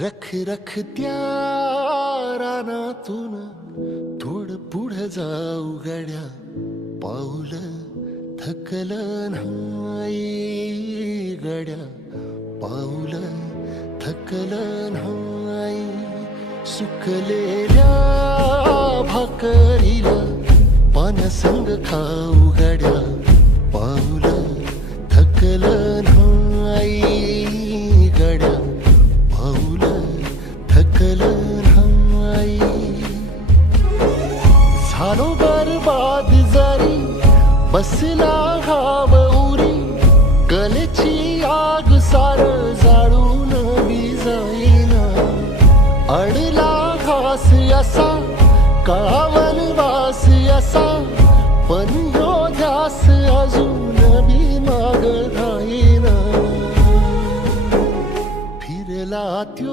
रख रख त्या रानातून थोडं पुढं जाऊ गड्या, पाऊल थकलं नाही गड्या, पाऊल थकलं नाही. सुकलेल्या भाकरीला पानसंग खाऊ गड्या, पाऊल थकलं नाही गड्या, पाऊल थकलं नाही. झालो बरबाद जरी बसला घाव उरी, कलेची आग सार जाळून विजाईना. अडला घास असा काळा वनवास असा, पण यो ध्यास अजून बी माग राहीना. फिरला त्यो